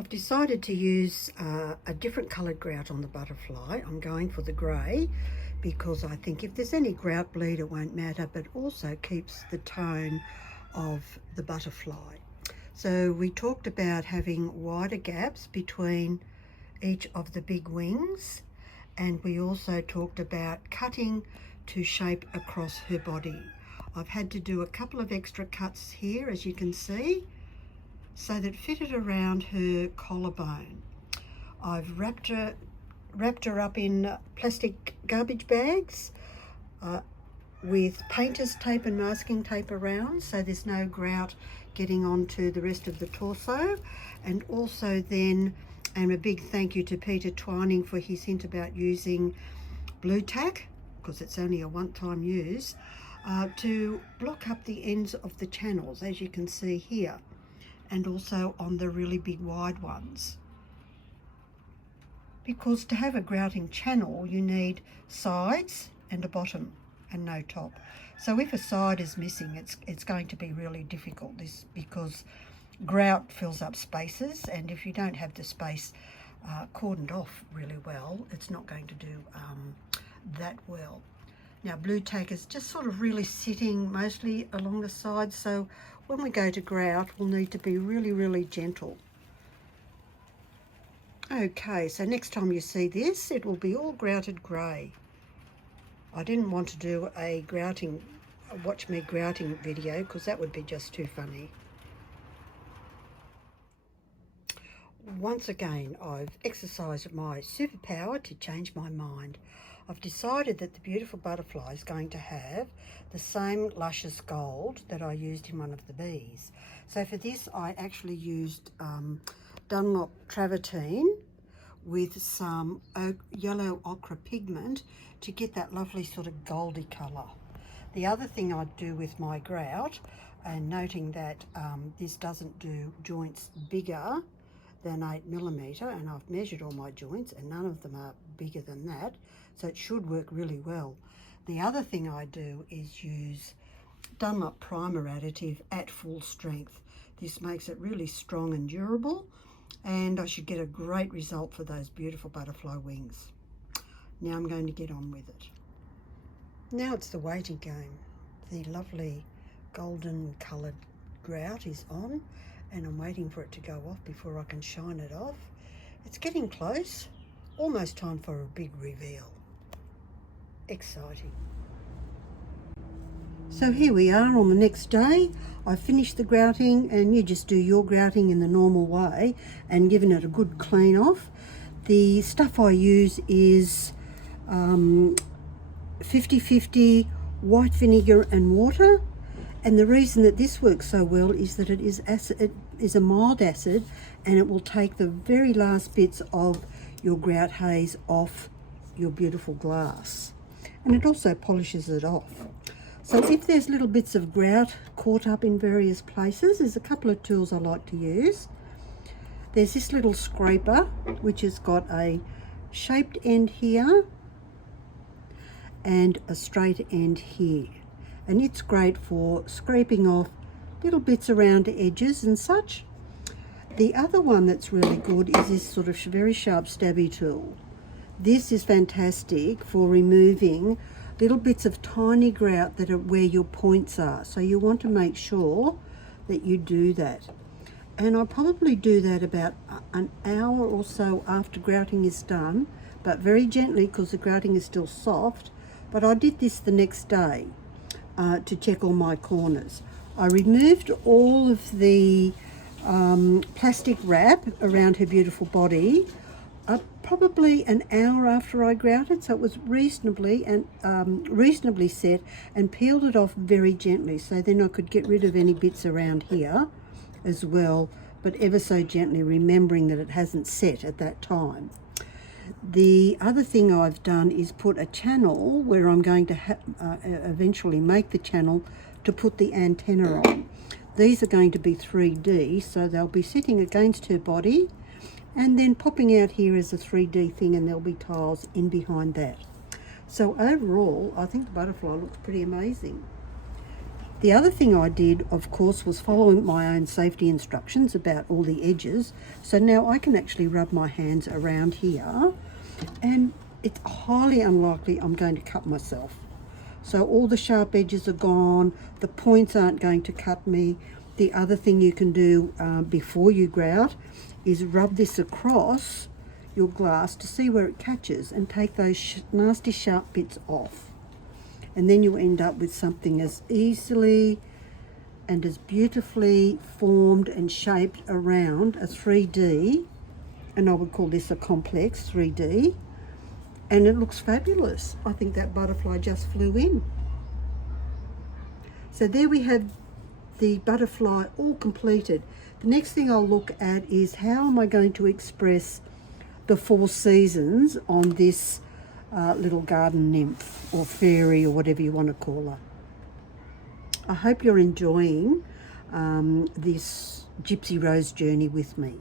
I've decided to use a different coloured grout on the butterfly. I'm going for the grey because I think if there's any grout bleed it won't matter, but also keeps the tone of the butterfly. So we talked about having wider gaps between each of the big wings, and we also talked about cutting to shape across her body. I've had to do a couple of extra cuts here, as you can see, so that fitted around her collarbone. I've wrapped her up in plastic garbage bags with painter's tape and masking tape around, so there's no grout getting onto the rest of the torso. And also then, and a big thank you to Peter Twining for his hint about using blue tack, because it's only a one-time use, to block up the ends of the channels, as you can see here, and also on the really big wide ones. Because to have a grouting channel you need sides and a bottom and no top. So if a side is missing, it's going to be really difficult, because grout fills up spaces, and if you don't have the space cordoned off really well, it's not going to do that well. Now blue tack is just sort of really sitting mostly along the sides, so when we go to grout we'll need to be really gentle. Okay, so next time you see this it will be all grouted grey. I didn't want to do a watch me grouting video because that would be just too funny. Once again, I've exercised my superpower to change my mind. I've decided that the beautiful butterfly is going to have the same luscious gold that I used in one of the bees. So for this I actually used Dunlop travertine with some yellow ochre pigment to get that lovely sort of goldy colour. The other thing I'd do with my grout, and noting that this doesn't do joints bigger than 8mm, and I've measured all my joints and none of them are bigger than that, so it should work really well. The other thing I do is use Dunlop primer additive at full strength. This makes it really strong and durable, and I should get a great result for those beautiful butterfly wings. Now I'm going to get on with it. Now it's the waiting game. The lovely golden coloured grout is on, and I'm waiting for it to go off before I can shine it off. It's getting close, almost time for a big reveal. Exciting. So here we are on the next day. I finished the grouting, and you just do your grouting in the normal way and giving it a good clean off. The stuff I use is 50-50 white vinegar and water. And the reason that this works so well is that it is acid, it is a mild acid, and it will take the very last bits of your grout haze off your beautiful glass. And it also polishes it off. So if there's little bits of grout caught up in various places, there's a couple of tools I like to use. There's this little scraper which has got a shaped end here and a straight end here. And it's great for scraping off little bits around edges and such. The other one that's really good is this sort of very sharp stabby tool. This is fantastic for removing little bits of tiny grout that are where your points are. So you want to make sure that you do that. And I'll probably do that about an hour or so after grouting is done, but very gently because the grouting is still soft. But I did this the next day to check all my corners. I removed all of the plastic wrap around her beautiful body probably an hour after I grouted, so it was reasonably set, and peeled it off very gently, so then I could get rid of any bits around here as well, but ever so gently, remembering that it hasn't set at that time. The other thing I've done is put a channel where I'm going to eventually make the channel to put the antenna on. These are going to be 3D, so they'll be sitting against her body and then popping out here as a 3D thing, and there'll be tiles in behind that. So overall, I think the butterfly looks pretty amazing. The other thing I did, of course, was following my own safety instructions about all the edges. So now I can actually rub my hands around here, and it's highly unlikely I'm going to cut myself. So all the sharp edges are gone, the points aren't going to cut me. The other thing you can do before you grout is rub this across your glass to see where it catches and take those nasty sharp bits off. And then you end up with something as easily and as beautifully formed and shaped around a 3D, and I would call this a complex 3D, and it looks fabulous. I think that butterfly just flew in. So there we have the butterfly all completed. The next thing I'll look at is how am I going to express the 4 seasons on this little garden nymph or fairy or whatever you want to call her. I hope you're enjoying this Gypsy Rose journey with me.